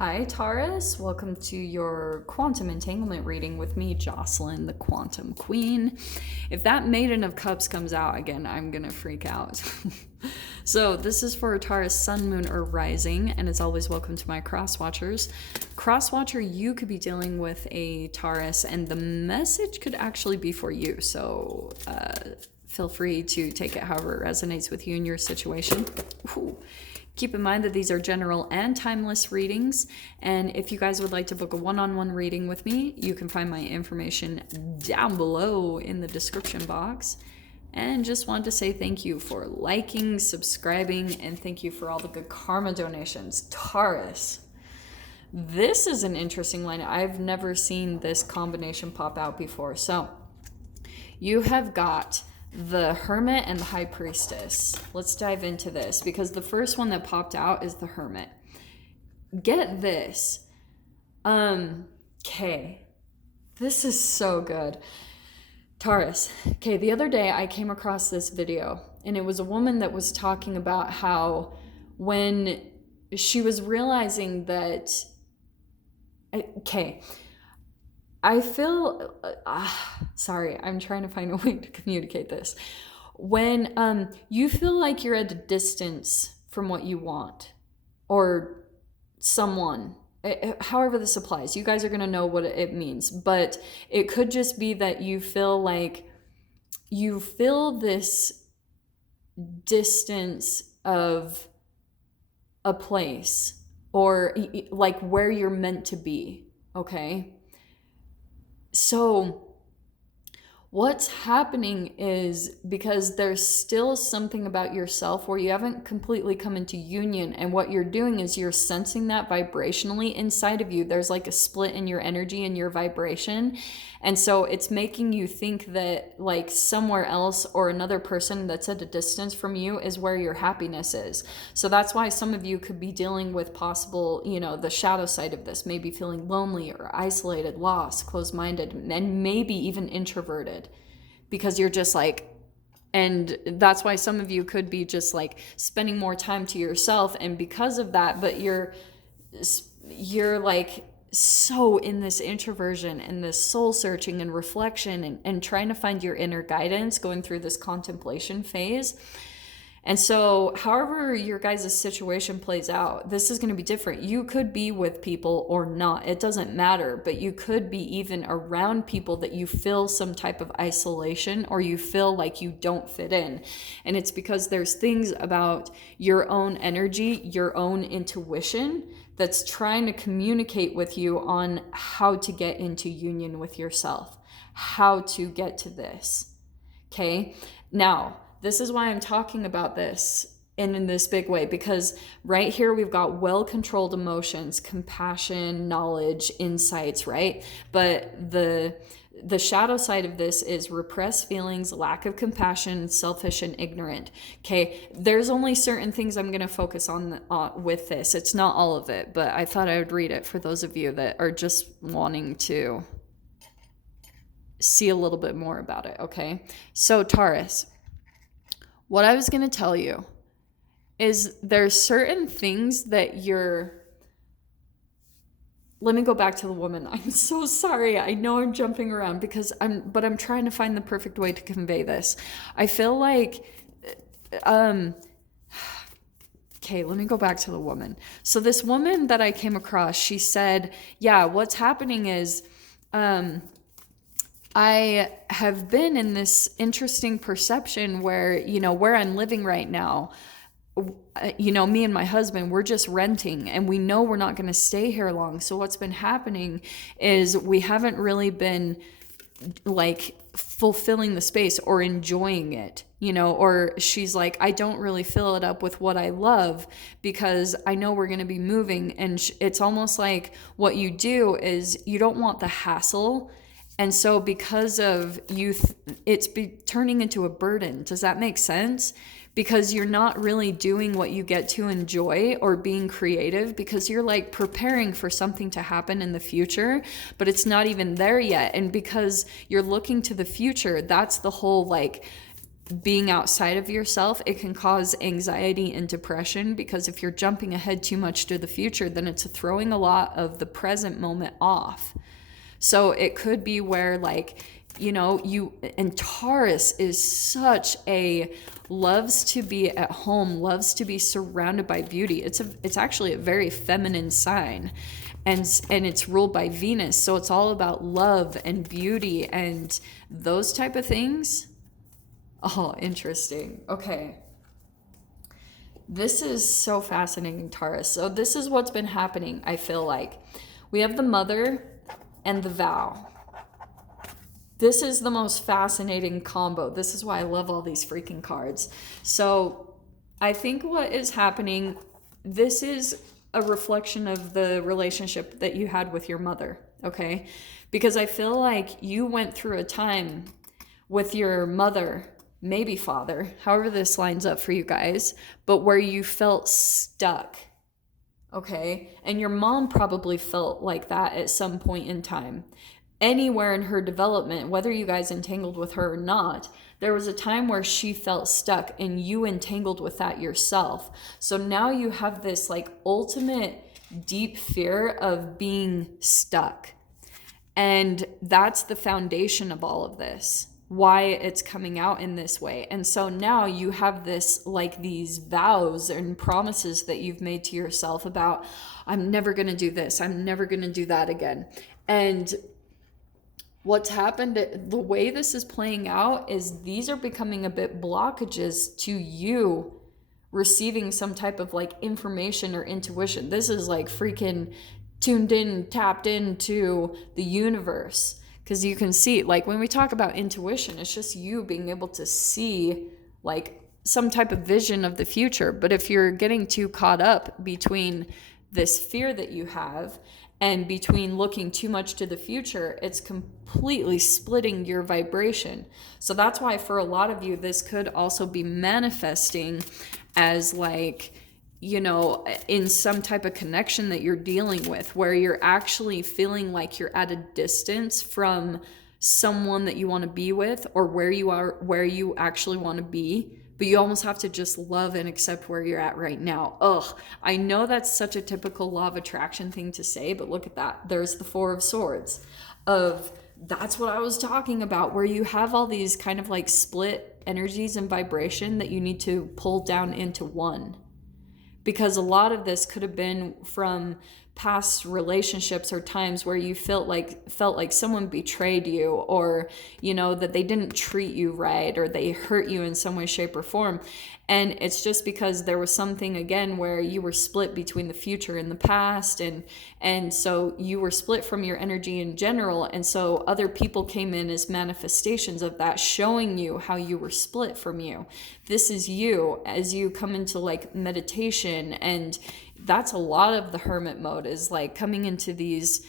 Hi Taurus, welcome to your quantum entanglement reading with me, Jocelyn, the quantum queen. If that Maiden of Cups comes out again, I'm gonna freak out. So this is for Taurus sun, moon, or rising, and as always, welcome to my cross watchers. Cross watcher, you could be dealing with a Taurus and the message could actually be for you, so feel free to take it however it resonates with you in your situation. Ooh. Keep in mind that these are general and timeless readings, and if you guys would like to book a one-on-one reading with me, you can find my information down below in the description box. And just wanted to say thank you for liking, subscribing, and thank you for all the good karma donations. Taurus, this is an interesting line. I've never seen this combination pop out before. So you have got the Hermit and the High Priestess. Let's dive into this because the first one that popped out is the Hermit. Get this. Okay. This is so good. Taurus. Okay, the other day I came across this video and it was a woman that was talking about how when she was realizing that, okay, I feel, sorry, I'm trying to find a way to communicate this. When you feel like you're at a distance from what you want or someone, however this applies, you guys are going to know what it means, but it could just be that you feel like you feel this distance of a place or like where you're meant to be, okay? So what's happening is because there's still something about yourself where you haven't completely come into union, and what you're doing is you're sensing that vibrationally inside of you. There's like a split in your energy and your vibration, and so it's making you think that like somewhere else or another person that's at a distance from you is where your happiness is. So that's why some of you could be dealing with possible, the shadow side of this, maybe feeling lonely or isolated, lost, closed-minded, and maybe even introverted, because you're just like, and that's why some of you could be just like spending more time to yourself, and because of that, but you're like so in this introversion and this soul searching and reflection and trying to find your inner guidance, going through this contemplation phase. And so however your guys' situation plays out, this is going to be different. You could be with people or not. It doesn't matter, but you could be even around people that you feel some type of isolation or you feel like you don't fit in. And it's because there's things about your own energy, your own intuition that's trying to communicate with you on how to get into union with yourself, how to get to this. Okay? Now, this is why I'm talking about this in this big way, because right here we've got well-controlled emotions, compassion, knowledge, insights, right? But the shadow side of this is repressed feelings, lack of compassion, selfish, and ignorant. Okay, there's only certain things I'm going to focus on with this. It's not all of it, but I thought I would read it for those of you that are just wanting to see a little bit more about it, okay? So Taurus, what I was going to tell you is there's certain things that let me go back to the woman. I'm so sorry. I know I'm jumping around but I'm trying to find the perfect way to convey this. I feel like, okay, let me go back to the woman. So this woman that I came across, she said, yeah, what's happening is, I have been in this interesting perception where, where I'm living right now, me and my husband, we're just renting and we know we're not going to stay here long. So what's been happening is we haven't really been like fulfilling the space or enjoying it, or she's like, I don't really fill it up with what I love because I know we're going to be moving. And it's almost like what you do is you don't want the hassle. And so because of youth, it's turning into a burden. Does that make sense? Because you're not really doing what you get to enjoy or being creative, because you're like preparing for something to happen in the future, but it's not even there yet. And because you're looking to the future, that's the whole like being outside of yourself, it can cause anxiety and depression, because if you're jumping ahead too much to the future, then it's throwing a lot of the present moment off. So it could be where, like, you know, and Taurus is such a loves to be at home, loves to be surrounded by beauty. It's actually a very feminine sign, and it's ruled by Venus. So it's all about love and beauty and those type of things. Oh, interesting. Okay. This is so fascinating, Taurus. So this is what's been happening, I feel like. We have the Mother and the Vow. This is the most fascinating combo. This is why I love all these freaking cards. So I think what is happening, this is a reflection of the relationship that you had with your mother, okay? Because I feel like you went through a time with your mother, maybe father, however this lines up for you guys, but where you felt stuck, okay? And your mom probably felt like that at some point in time. Anywhere in her development, whether you guys entangled with her or not, there was a time where she felt stuck and you entangled with that yourself. So now you have this like ultimate deep fear of being stuck. And that's the foundation of all of this, why it's coming out in this way. And so now you have this, like, these vows and promises that you've made to yourself about, I'm never going to do this, I'm never going to do that again. And what's happened, the way this is playing out is these are becoming a bit blockages to you receiving some type of like information or intuition. This is like freaking tuned in, tapped into the universe. Because you can see, like, when we talk about intuition, it's just you being able to see like some type of vision of the future. But if you're getting too caught up between this fear that you have and between looking too much to the future, it's completely splitting your vibration. So that's why for a lot of you, this could also be manifesting as like, you know, in some type of connection that you're dealing with, where you're actually feeling like you're at a distance from someone that you want to be with, or where you are, where you actually want to be, but you almost have to just love and accept where you're at right now. Ugh, I know that's such a typical law of attraction thing to say, but look at that. There's the Four of Swords of, that's what I was talking about, where you have all these kind of like split energies and vibration that you need to pull down into one. Because a lot of this could have been from past relationships or times where you felt like someone betrayed you, or, you know, that they didn't treat you right, or they hurt you in some way, shape, or form. And it's just because there was something, again, where you were split between the future and the past, and so you were split from your energy in general, and so other people came in as manifestations of that, showing you how you were split from you. This is you as you come into like meditation, and that's a lot of the hermit mode, is like coming into these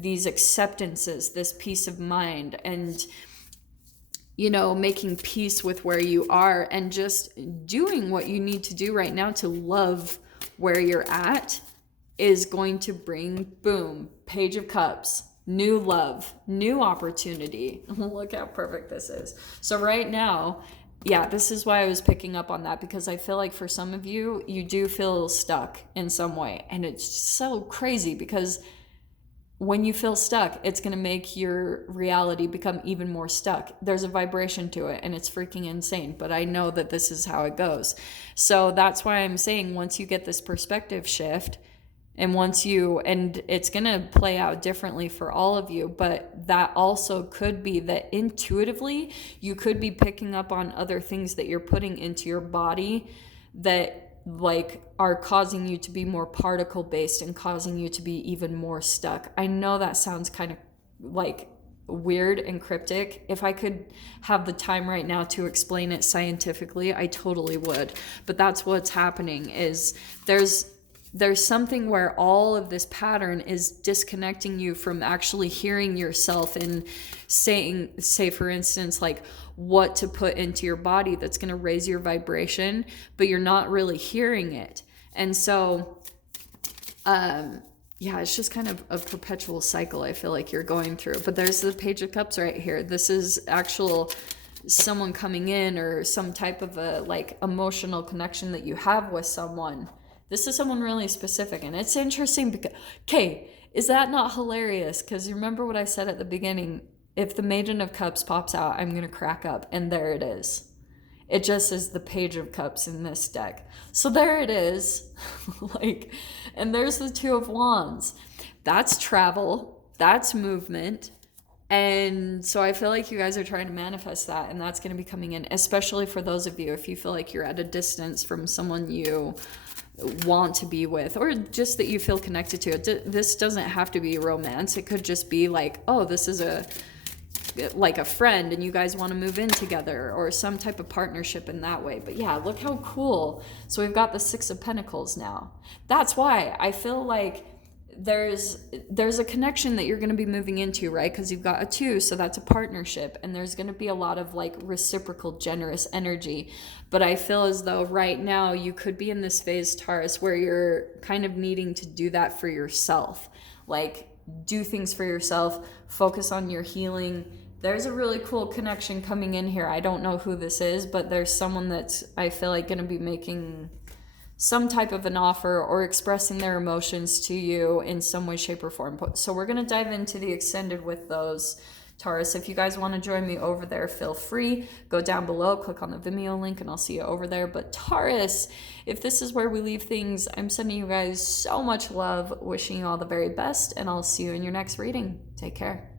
acceptances, this peace of mind, and, you know, making peace with where you are and just doing what you need to do right now to love where you're at is going to bring, boom, Page of Cups, new love, new opportunity. Look how perfect this is. So right now, yeah, this is why I was picking up on that, because I feel like for some of you, you do feel stuck in some way. And it's so crazy, because when you feel stuck, it's going to make your reality become even more stuck. There's a vibration to it, and it's freaking insane. But I know that this is how it goes. So that's why I'm saying, once you get this perspective shift, and it's going to play out differently for all of you, but that also could be that intuitively you could be picking up on other things that you're putting into your body that like are causing you to be more particle based and causing you to be even more stuck. I know that sounds kind of like weird and cryptic. If I could have the time right now to explain it scientifically, I totally would. But that's what's happening, is there's something where all of this pattern is disconnecting you from actually hearing yourself and saying, say for instance, like what to put into your body that's going to raise your vibration, but you're not really hearing it. And so, yeah, it's just kind of a perpetual cycle I feel like you're going through. But there's the Page of Cups right here. This is actual someone coming in or some type of a like emotional connection that you have with someone. This is someone really specific, and it's interesting because, okay, is that not hilarious? Because you remember what I said at the beginning, if the Maiden of Cups pops out, I'm going to crack up, and there it is. It just is the Page of Cups in this deck. So there it is. Like, and there's the Two of Wands. That's travel, that's movement. And so I feel like you guys are trying to manifest that, and that's going to be coming in, especially for those of you, if you feel like you're at a distance from someone you want to be with, or just that you feel connected to. This doesn't have to be romance. It could just be like, oh, this is like a friend and you guys want to move in together, or some type of partnership in that way. But yeah, look how cool. So we've got the Six of Pentacles now. That's why I feel like there's a connection that you're going to be moving into, right? Because you've got a 2, so that's a partnership, and there's going to be a lot of like reciprocal generous energy. But I feel as though right now you could be in this phase, Taurus, where you're kind of needing to do that for yourself, like do things for yourself, focus on your healing. There's a really cool connection coming in here. I don't know who this is, but there's someone that's, I feel like, going to be making some type of an offer or expressing their emotions to you in some way, shape, or form. So we're going to dive into the extended with those, Taurus. If you guys want to join me over there, feel free. Go down below, click on the Vimeo link, and I'll see you over there. But Taurus, if this is where we leave things, I'm sending you guys so much love, wishing you all the very best, and I'll see you in your next reading. Take care.